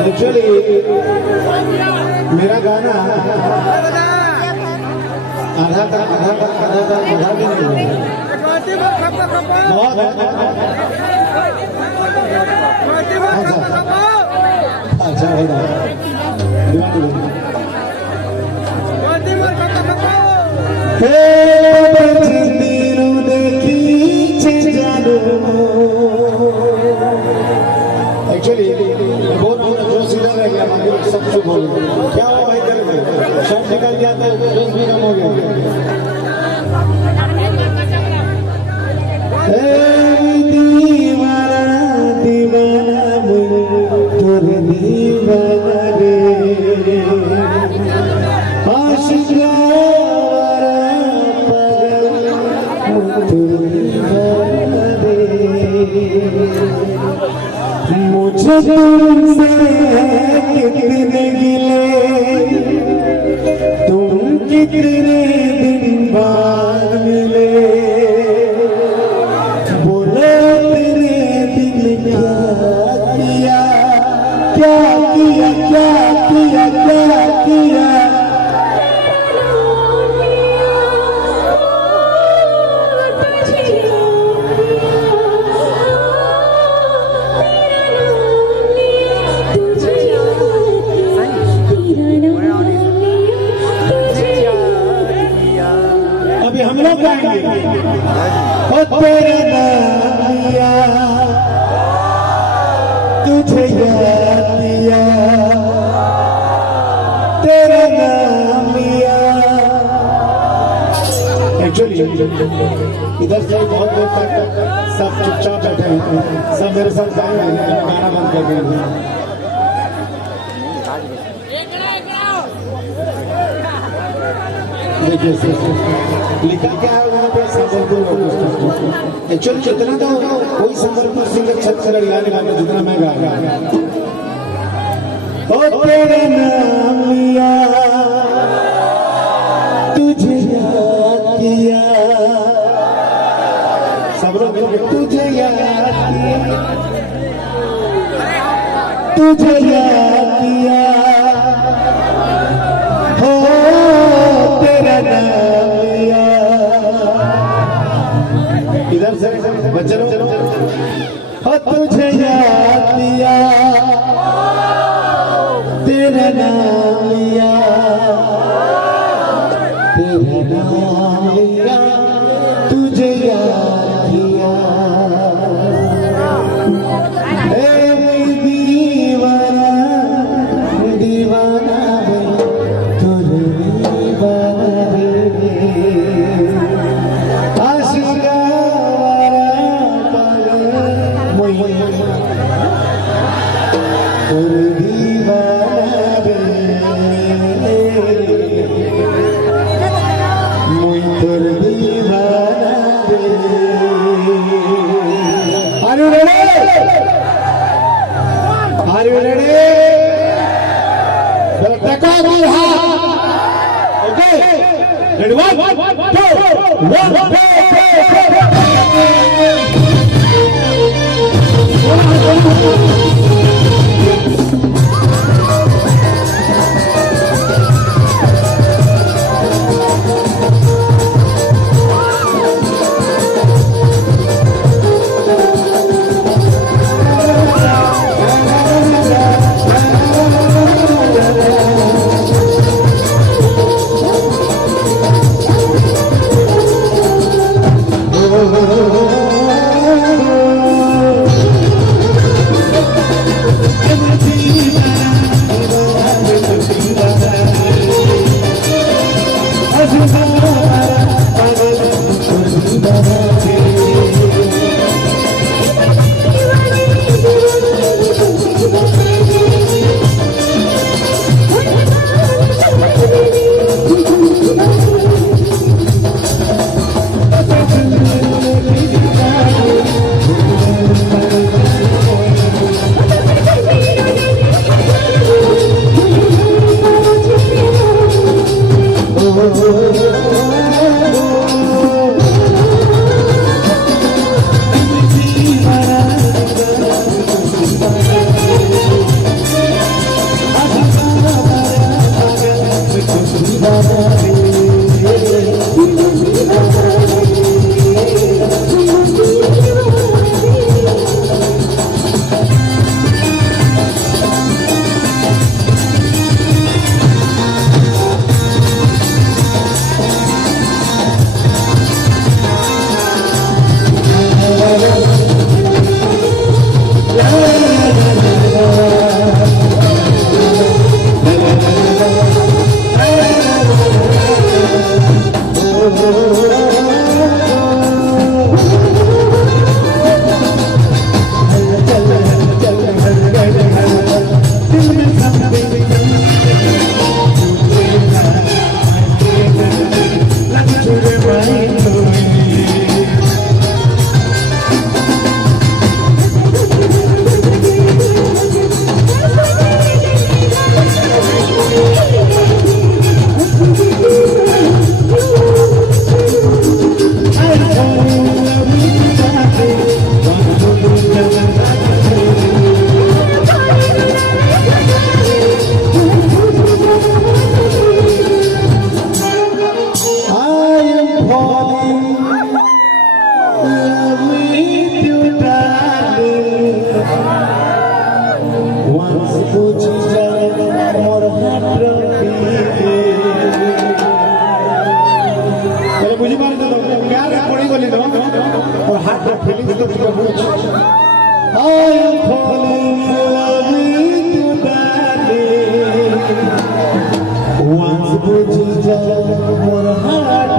एक्चुअली मेरा गाना आधा भी नहीं है। बहुत अच्छा है एक्चुअली बोल रहा हूँ जो सीधा रह गया सब चुप हो गए। क्या हुआ भाई करके शर्ट निकल गया तो जोश भी कम हो गया। मुझे तुमसे कितने गिले तुम कितने दिन बाद मिले बोलो तेरे दिल क्या किया क्या किया क्या किया क्या किया हम लोग गाएंगे ओ तेरा नाम लिया तुझे याद किया तेरा नाम लिया। एक्चुअली इधर से बहुत देर तक सब चुपचाप बैठे हैं, सब मेरे साथ गाएंगे, गाना बंद कर देंगे। देखिए लिखा क्या है वहाँ पे संबलपुर। एक्चुअली कितना तो कोई संबलपुर सिंगर छत से गाने वाला जितना मैं गा रहा ओ तेरा नाम लिया तुझे याद किया सब लोग तुझे याद किया तुझे याद किया हो तेरा नाम लिया। इधर से बच्चे लोग हो तुझे याद किया तेरा नाम लिया तेरा नाम लिया तुझे याद किया। दीवाना दीवाना Are you ready? Are you ready? Well, take off your hat. Okay. Ready? 1, 2, 1, 2, 3. और हाथ में फीलिंग्स तो तुझे पूछ I am falling in love with you darling once पूछी जाओ मोर हाथ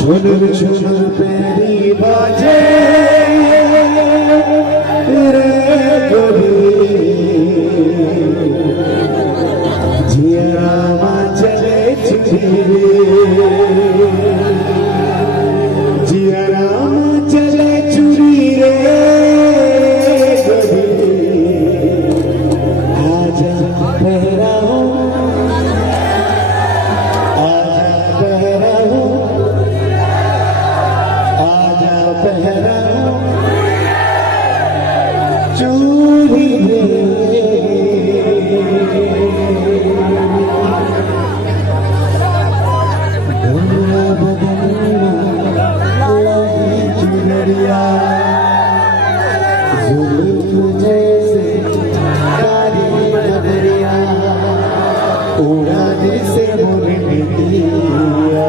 झुनुर झुनुर पेरी बाजे रे गोरी जिया चले चुरी जिया चले चुरी रे गोरी आजा पहरा उड़ाने से मोरे दिया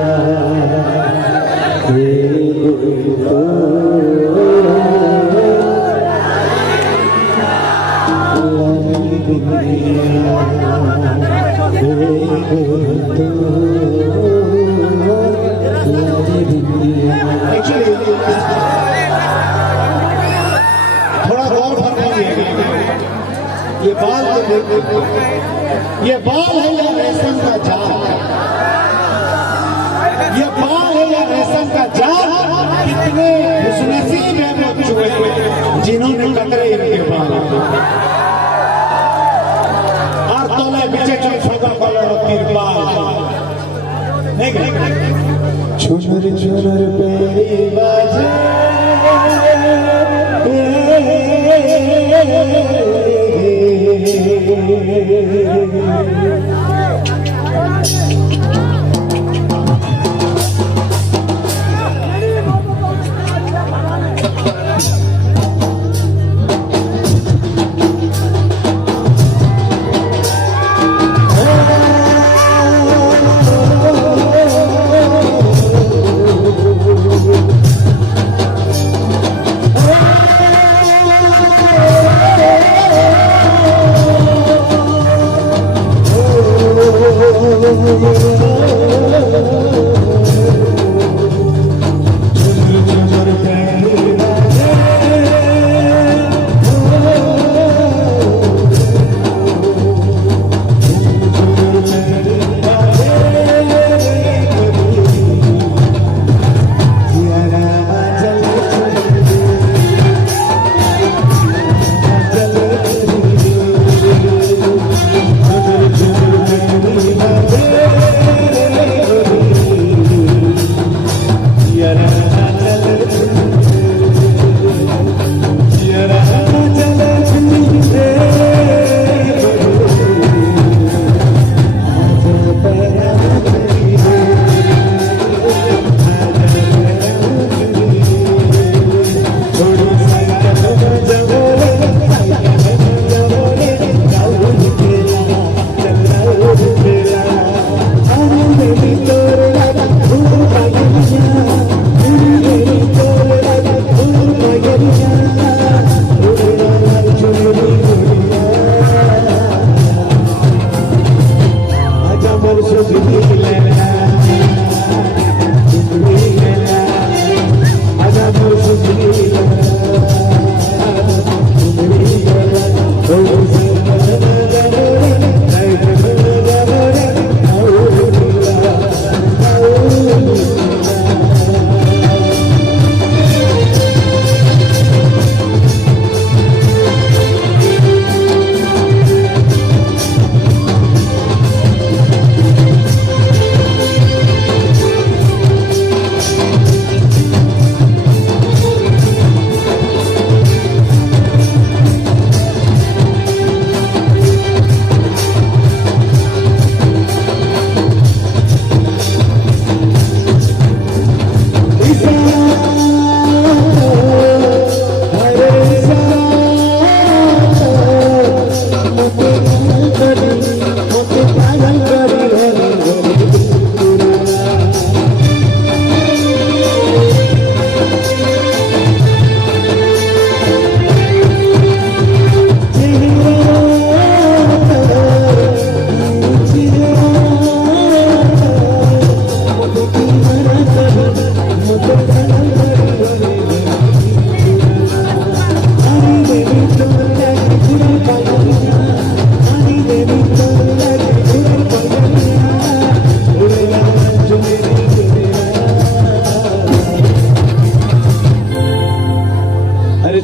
थोड़ा गौर फरमाइए ये बाल ये बाल है या रेशम का जाल ये बाल है या रेशम का जाल, कितने खुशनसीब है वो चूहे जिन्होंने कतरे इनके बाल। और तोले पीछे चल छोटा कलर तिरपाल नहीं छुनर छुनर पेरी बाजे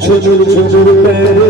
छोड़ छोड़ पैरे